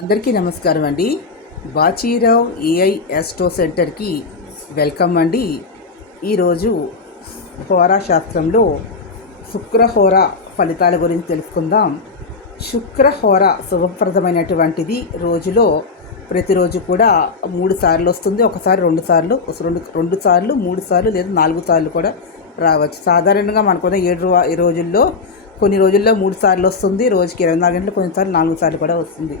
అందరికీ నమస్కారం అండి. బాచీరావు ఏఐ ఎస్టో సెంటర్కి వెల్కమ్ అండి. ఈరోజు హోరా శాస్త్రంలో శుక్రహోర ఫలితాల గురించి తెలుసుకుందాం. శుక్రహోర శుభప్రదమైనటువంటిది రోజులో ప్రతిరోజు కూడా మూడు సార్లు వస్తుంది. ఒకసారి రెండు సార్లు రెండు రెండు సార్లు మూడు సార్లు లేదా నాలుగు సార్లు కూడా రావచ్చు. సాధారణంగా మనకున్న ఏడు ఈ రోజుల్లో కొన్ని రోజుల్లో మూడు సార్లు వస్తుంది రోజుకి ఇరవై నాలుగు గంటలు కొన్నిసార్లు నాలుగు సార్లు కూడా వస్తుంది.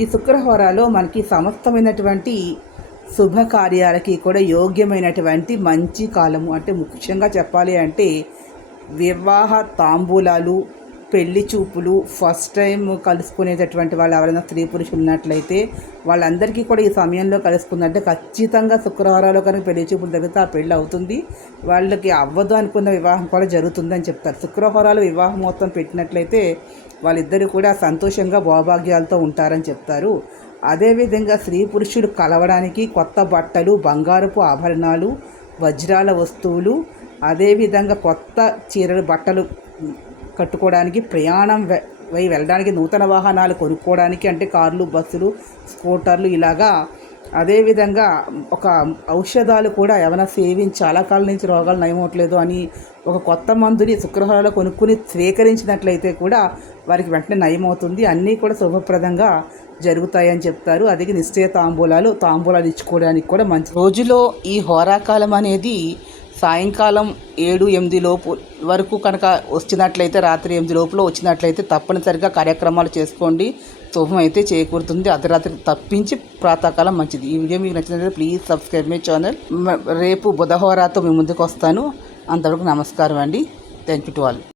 ఈ శుక్రహోరాలో మనకి సమస్తమైనటువంటి శుభకార్యాలకి కూడా యోగ్యమైనటువంటి మంచి కాలము. అంటే ముఖ్యంగా చెప్పాలి అంటే వివాహ తాంబూలాలు పెళ్ళి చూపులు ఫస్ట్ టైం కలుసుకునేటటువంటి వాళ్ళు ఎవరైనా స్త్రీ పురుషులు ఉన్నట్లయితే వాళ్ళందరికీ కూడా ఈ సమయంలో కలుసుకుందంటే ఖచ్చితంగా శుక్రవారాలు కనుక పెళ్ళి చూపులు జరిగితే ఆ పెళ్ళి అవుతుంది. వాళ్ళకి అవ్వదు అనుకున్న వివాహం కూడా జరుగుతుందని చెప్తారు. శుక్రవారాలు వివాహం మొత్తం పెట్టినట్లయితే వాళ్ళిద్దరూ కూడా సంతోషంగా భోభాగ్యాలతో ఉంటారని చెప్తారు. అదేవిధంగా స్త్రీ పురుషుడు కలవడానికి కొత్త బట్టలు బంగారపు ఆభరణాలు వజ్రాల వస్తువులు అదేవిధంగా కొత్త చీరలు బట్టలు కట్టుకోవడానికి ప్రయాణం వై వెళ్ళడానికి నూతన వాహనాలు కొనుక్కోవడానికి అంటే కార్లు బస్సులు స్కూటర్లు ఇలాగా అదేవిధంగా ఒక ఔషధాలు కూడా ఏమైనా సేవించి చాలా కాలం నుంచి రోగాలు నయమవట్లేదు అని ఒక కొత్త మందుని శుక్రహారాలు కొనుక్కుని స్వీకరించినట్లయితే కూడా వారికి వెంటనే నయమవుతుంది. అన్నీ కూడా శుభప్రదంగా జరుగుతాయని చెప్తారు. అది నిశ్చయ తాంబూలాలు తాంబూలాలు ఇచ్చుకోవడానికి కూడా మంచి రోజులో ఈ హోరాకాలం అనేది సాయంకాలం ఏడు ఎనిమిది లోపు వరకు కనుక వచ్చినట్లయితే రాత్రి ఎనిమిది లోపల వచ్చినట్లయితే తప్పనిసరిగా కార్యక్రమాలు చేసుకోండి. శుభం అయితే చేకూరుతుంది. అర్ధరాత్రి తప్పించి ప్రాతకాలం మంచిది. ఈ వీడియో మీకు నచ్చినట్లయితే ప్లీజ్ సబ్స్క్రైబ్ మై ఛానల్. రేపు బుధహోరాతో మీ ముందుకు వస్తాను. అంతవరకు నమస్కారం అండి. Thank you to all.